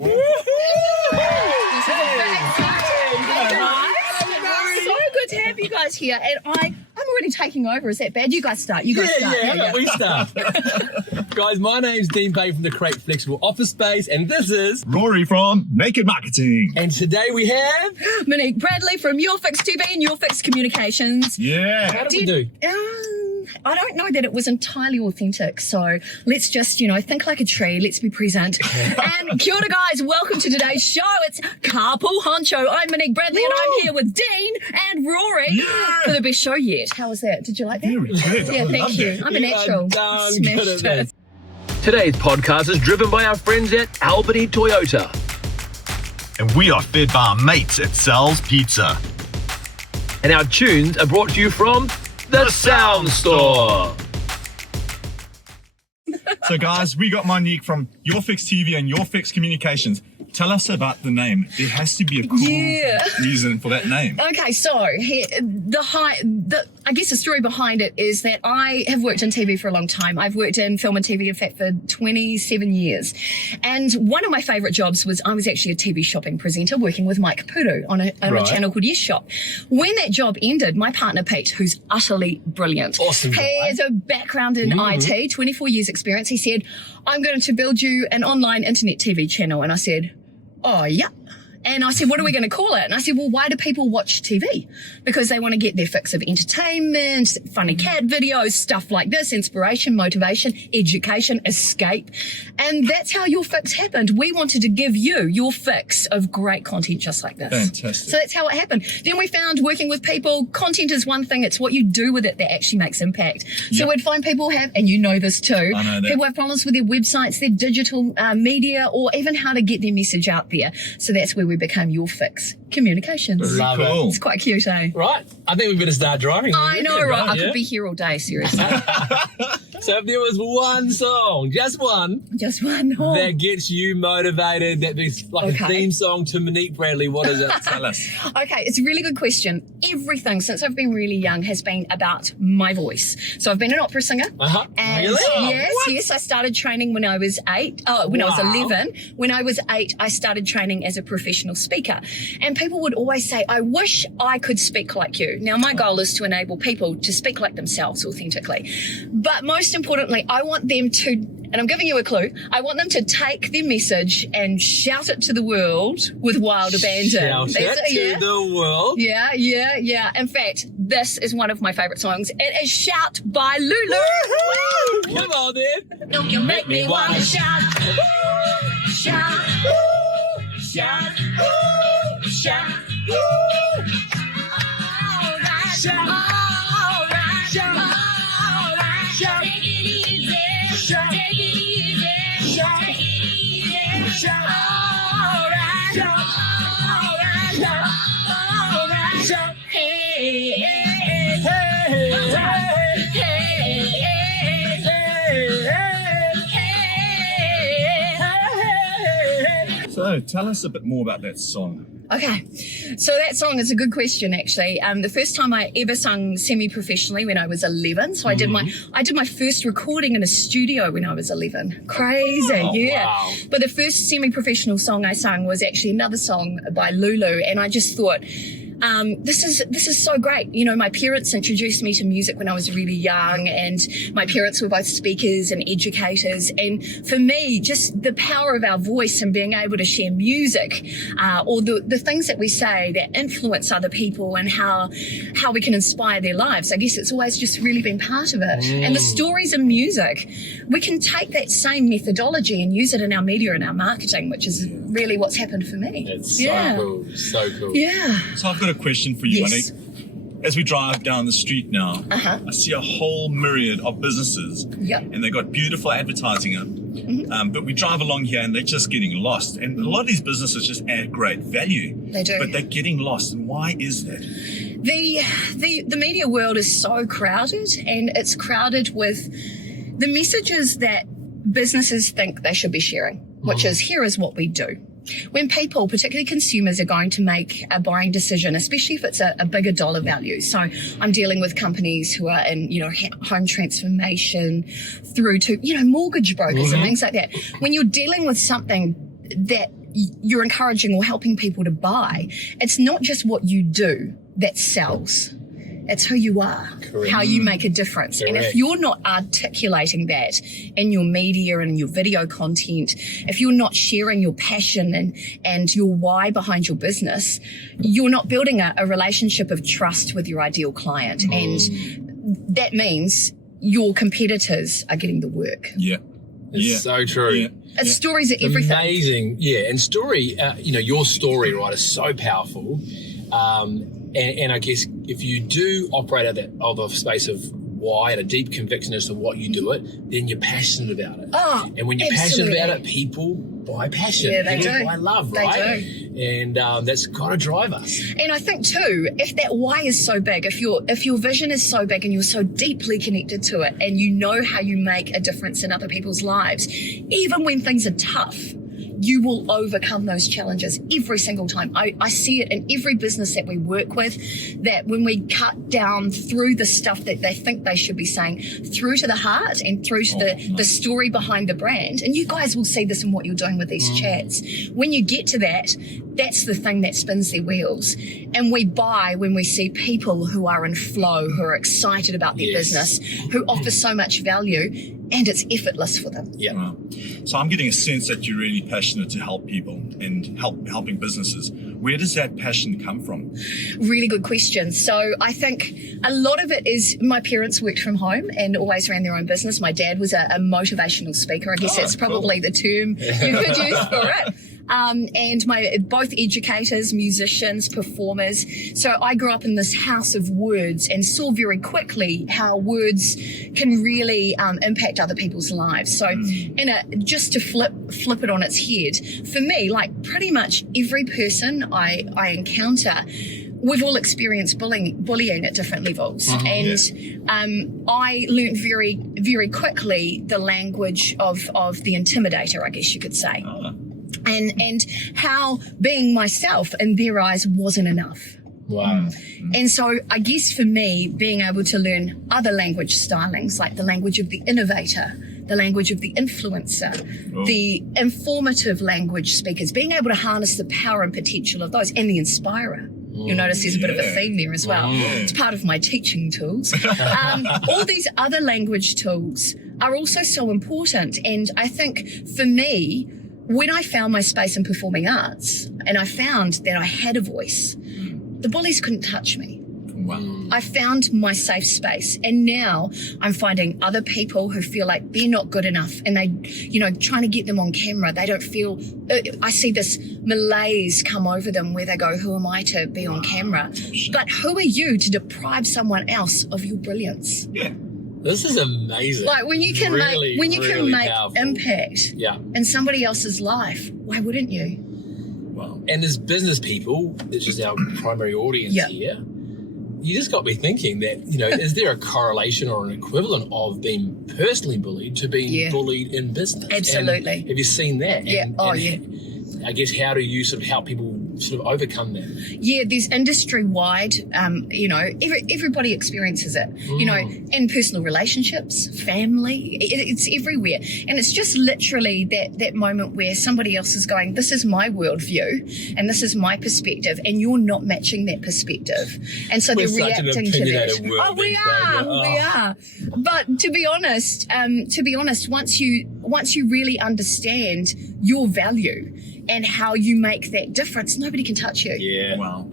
So good to have you guys here, and I'm already taking over. Is that bad? You guys start. Yeah, we start. Guys, my name's Dean Payne from the Create Flexible Office Space, and this is Rory from Naked Marketing. And today we have Monique Bradley from Yourfix TV and Yourfix Communications. Yeah. How did we do? I don't know that it was entirely authentic, so let's just, think like a tree. Let's be present. And kia ora, guys. Welcome to today's show. It's CARPOOL HONCHO. I'm Monique Bradley, and I'm here with Dean and Rory for the best show yet. How was that? Did you like that? Very good. Yeah, thank you. I'm a natural. Darn good at Smashed this. it. Today's podcast is driven by our friends at Albany Toyota. And we are fed by our mates at Sal's Pizza. And our tunes are brought to you from The Sound Store. So guys, we got Monique from Yourfix TV and Yourfix Communications. Tell us about the name. There has to be a cool reason for that name. Okay, so I guess the story behind it is that I have worked in TV for a long time. I've worked in film and TV, in fact, for 27 years. And one of my favourite jobs was I was actually a TV shopping presenter working with Mike Puru on a channel called Yes Shop. When that job ended, my partner Pete, who's utterly brilliant, Awesome guy. he has a background in IT, 24 years experience. He said, I'm going to build you an online internet TV channel. And I said, oh, yeah. And I said, what are we going to call it? And I said, well, why do people watch TV? Because they want to get their fix of entertainment, funny cat videos, stuff like this, inspiration, motivation, education, escape. And that's how Your Fix happened. We wanted to give you your fix of great content just like this. Fantastic. So that's how it happened. Then we found working with people, content is one thing. It's what you do with it that actually makes impact. So we'd find people have, and you know this too, I know that. people have problems with their websites, their digital media, or even how to get their message out there. So that's where we became Your Fix Communications. Love Cool. It's quite cute, eh? Right, I think we better start driving. I know, right? I Yeah. could be here all day, seriously. So if there was one song, just one, Just one more. that gets you motivated, that is like a theme song to Monique Bradley, what is it? Tell us. Okay, it's a really good question. Everything since I've been really young has been about my voice. So I've been an opera singer. And Really? yes, I started training when I was 8. When I was 11. When I was 8, I started training as a professional speaker. And people would always say, I wish I could speak like you. Now, my goal is to enable people to speak like themselves authentically. But most importantly, I want them to, and I'm giving you a clue, I want them to take their message and shout it to the world with wild abandon. Shout it to the world. Yeah. In fact, this is one of my favourite songs. It is Shout by Lulu. Come on then. Don't you make me want to shout. Shout. Shout. Shout. All right. Shout. All right. Shout. All right. Shout. Take it easy. Shout. Take it easy. Shout. Take it easy. Shout. All right. Shout. All right. Shout. All right. Shout. Hey, hey, hey, hey. So tell us a bit more about that song. Okay, so that song is a good question actually. The first time I ever sung semi-professionally when I was 11. So I did my first recording in a studio when I was 11. Crazy, yeah. Wow. But the first semi-professional song I sung was actually another song by Lulu, and I just thought, this is so great. My parents introduced me to music when I was really young, and my parents were both speakers and educators. And for me, just the power of our voice and being able to share music, or the things that we say that influence other people and how we can inspire their lives. I guess it's always just really been part of it. And the stories in music, we can take that same methodology and use it in our media and our marketing, which is really what's happened for me. It's so cool. So cool. Yeah. So I've got a question for you, Yes. Monique. As we drive down the street now, I see a whole myriad of businesses, and they got beautiful advertising up. But we drive along here and they're just getting lost. And a lot of these businesses just add great value. They do. But they're getting lost. And why is that? The media world is so crowded, and it's crowded with the messages that businesses think they should be sharing, which is, here is what we do. When people, particularly consumers, are going to make a buying decision, especially if it's a bigger dollar value. So I'm dealing with companies who are in, home transformation through to, mortgage brokers and things like that. When you're dealing with something that you're encouraging or helping people to buy, it's not just what you do that sells. It's who you are, Correct. how you make a difference. Correct. And if you're not articulating that in your media and your video content, if you're not sharing your passion and your why behind your business, you're not building a relationship of trust with your ideal client. And that means your competitors are getting the work. Yeah. It's so true. Yeah. Stories are everything. Amazing. Yeah. And story, your story, right, is so powerful. And I guess if you do operate out of a space of why and a deep conviction as to what you do it, then you're passionate about it. Oh, and when you're absolutely. passionate about it, people buy passion. Yeah, they people do. buy love, They right? do. And that's got to drive us. And I think too, if that why is so big, if your vision is so big and you're so deeply connected to it, and you know how you make a difference in other people's lives, even when things are tough, you will overcome those challenges every single time. I see it in every business that we work with, that when we cut down through the stuff that they think they should be saying, through to the heart and through to the story behind the brand, and you guys will see this in what you're doing with these chats. When you get to that, that's the thing that spins their wheels. And we buy when we see people who are in flow, who are excited about their business, who offer so much value, and it's effortless for them. Yeah. Wow. So I'm getting a sense that you're really passionate to help people and helping businesses. Where does that passion come from? Really good question. So I think a lot of it is my parents worked from home and always ran their own business. My dad was a motivational speaker. I guess that's probably the term you could use for it. And both educators, musicians, performers. So I grew up in this house of words and saw very quickly how words can really impact other people's lives. So just to flip it on its head, for me, like pretty much every person I encounter, we've all experienced bullying at different levels. I learned very, very quickly the language of the intimidator, I guess you could say. And how being myself in their eyes wasn't enough. Wow. And so I guess for me, being able to learn other language stylings, like the language of the innovator, the language of the influencer, the informative language speakers, being able to harness the power and potential of those, and the inspirer. You'll notice there's a bit of a theme there as well. It's part of my teaching tools. All these other language tools are also so important. And I think for me, when I found my space in performing arts and I found that I had a voice, the bullies couldn't touch me. Wow. I found my safe space, and now I'm finding other people who feel like they're not good enough, and they, trying to get them on camera. They don't feel, I see this malaise come over them where they go, who am I to be on camera? But who are you to deprive someone else of your brilliance? Yeah. This is amazing. Like when you can really make powerful impact in somebody else's life, why wouldn't you? Wow. And as business people, which is our primary audience here, you just got me thinking that, is there a correlation or an equivalent of being personally bullied to being bullied in business? Absolutely. And have you seen that? Yeah. I guess, how do you sort of help people sort of overcome that? Yeah, there's industry-wide, everybody experiences it, in personal relationships, family, it's everywhere. And it's just literally that moment where somebody else is going, this is my worldview and this is my perspective, and you're not matching that perspective. And so they're reacting to that. We are. But to be honest, once you really understand your value and how you make that difference, nobody can touch you. Yeah. Wow.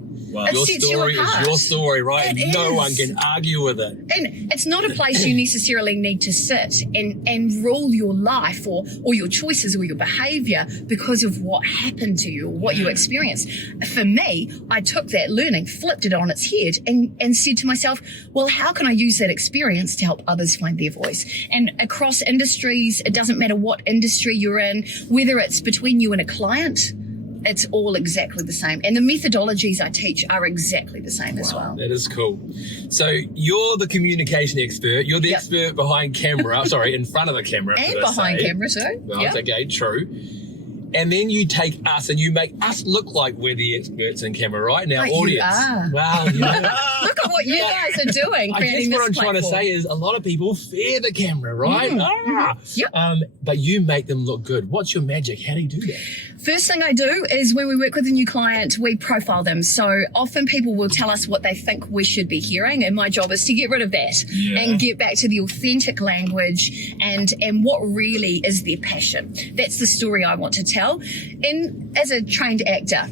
Your story is your story, right? No one can argue with it. And it's not a place you necessarily need to sit and rule your life or your choices or your behavior because of what happened to you or what you experienced. For me, I took that learning, flipped it on its head and said to myself, well, how can I use that experience to help others find their voice? And across industries, it doesn't matter what industry you're in, whether it's between you and a client, it's all exactly the same. And the methodologies I teach are exactly the same as well. That is cool. So you're the communication expert. You're the expert behind camera. Sorry, in front of the camera. And behind camera too. Well, okay, true. And then you take us and you make us look like we're the experts in camera, right? Now, But audience. you are. Wow. You know, Look at what you guys are doing. I guess creating what I'm this trying to platform. say is a lot of people fear the camera, right? Yep. But you make them look good. What's your magic? How do you do that? First thing I do is when we work with a new client, we profile them. So often people will tell us what they think we should be hearing, and my job is to get rid of that and get back to the authentic language and what really is their passion. That's the story I want to tell. And as a trained actor,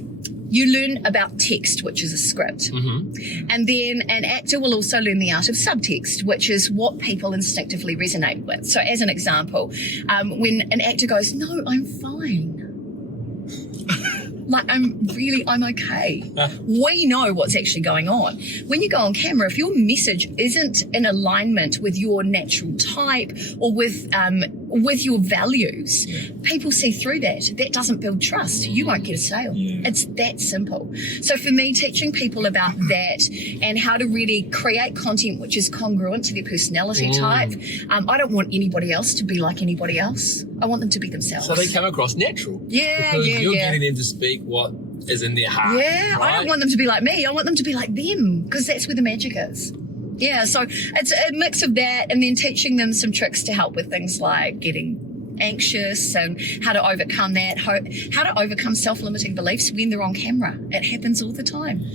you learn about text, which is a script. And then an actor will also learn the art of subtext, which is what people instinctively resonate with. So as an example, when an actor goes, "No, I'm fine." Like, I'm okay. We know what's actually going on. When you go on camera, if your message isn't in alignment with your natural type or with your values, people see through that. That doesn't build trust. You won't get a sale. It's that simple. So for me, teaching people about that and how to really create content which is congruent to their personality type. I don't want anybody else to be like anybody else. I want them to be themselves. So they come across natural. Because you're getting them to speak what is in their heart. Yeah, right? I don't want them to be like me. I want them to be like them, because that's where the magic is. Yeah, so it's a mix of that, and then teaching them some tricks to help with things like getting anxious and how to overcome that, how to overcome self-limiting beliefs when they're on camera. It happens all the time.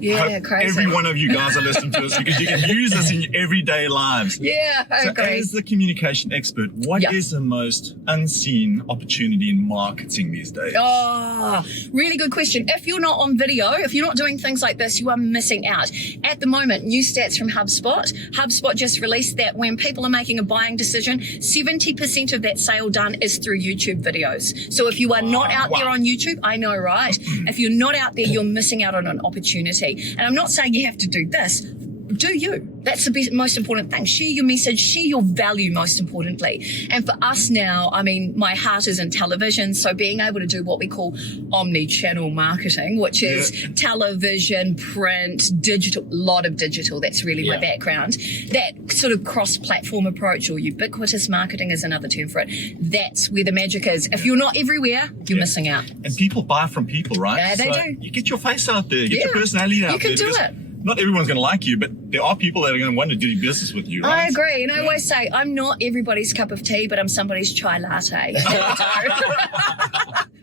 Yeah, crazy. Every one of you guys are listening to this because you can use this in your everyday lives. Yeah, I So agree. as the communication expert, what is the most unseen opportunity in marketing these days? Oh, really good question. If you're not on video, if you're not doing things like this, you are missing out. At the moment, new stats from HubSpot just released that when people are making a buying decision, 70% of that sale done is through YouTube videos. So if you are not out there on YouTube, I know, right? If you're not out there, you're missing out on an opportunity. And I'm not saying you have to do this. Do you. That's the most important thing. Share your message, share your value most importantly. And for us now, I mean, my heart is in television, so being able to do what we call omni-channel marketing, which is television, print, digital, lot of digital, that's really my background. That sort of cross-platform approach, or ubiquitous marketing is another term for it. That's where the magic is. If you're not everywhere, you're missing out. And people buy from people, right? Yeah, they do. You get your face out there, get your personality out there. You can do because it. Not everyone's going to like you, but there are people that are going to want to do business with you, right? I agree. And I always say, I'm not everybody's cup of tea, but I'm somebody's chai latte.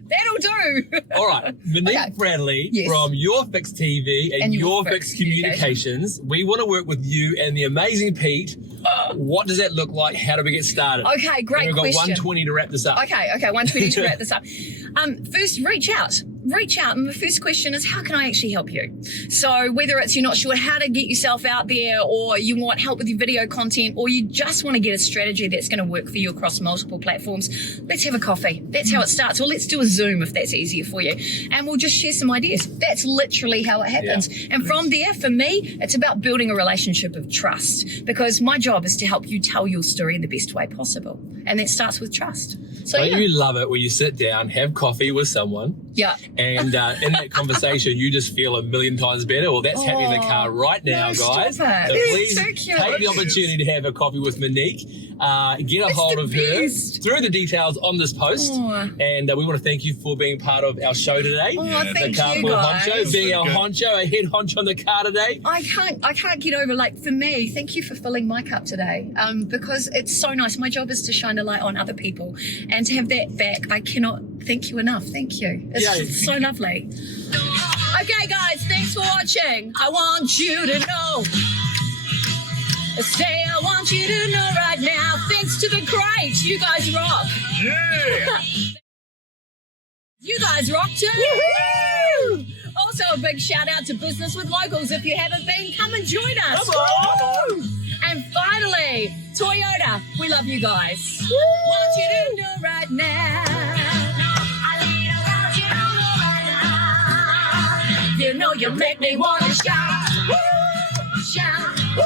That'll do. All right, Monique Bradley from Yourfix TV and Yourfix Communications. We want to work with you and the amazing Pete. What does that look like? How do we get started? Okay, great and we've got question. 120 to wrap this up. Okay, 120 to wrap this up. First, reach out. And the first question is, how can I actually help you? So whether it's you're not sure how to get yourself out there, or you want help with your video content, or you just want to get a strategy that's going to work for you across multiple platforms, let's have a coffee. That's how it starts. Or let's do a Zoom if that's easier for you. And we'll just share some ideas. That's literally how it happens. And from there, for me, it's about building a relationship of trust, because my job is to help you tell your story in the best way possible. And that starts with trust. So Don't you love it when you sit down, have coffee with someone, and in that conversation you just feel a million times better? Well, that's happening in the car right now, guys. Stop it. So please So cute. take the opportunity to have a coffee with Monique. Get a hold of her through the details on this post. And we want to thank you for being part of our show today. Thank the CARPOOL you, guys. Honcho, being our honcho, our head honcho on the car today. I can't get over, like, for me, thank you for filling my cup today, because it's so nice. My job is to shine a light on other people, and to have that back, I cannot thank you enough. Thank you. It's so lovely. Okay, guys, thanks for watching. I want you to know. I want you to know right now. Thanks to the great. You guys rock. Yeah. You guys rock too. Woo-hoo! Also, a big shout out to Business with Locals. If you haven't been, come and join us. Come on. Woo! And finally, Toyota, we love you guys. Want you to know right now. You know you make me want to shout. Woo! Shout. Woo!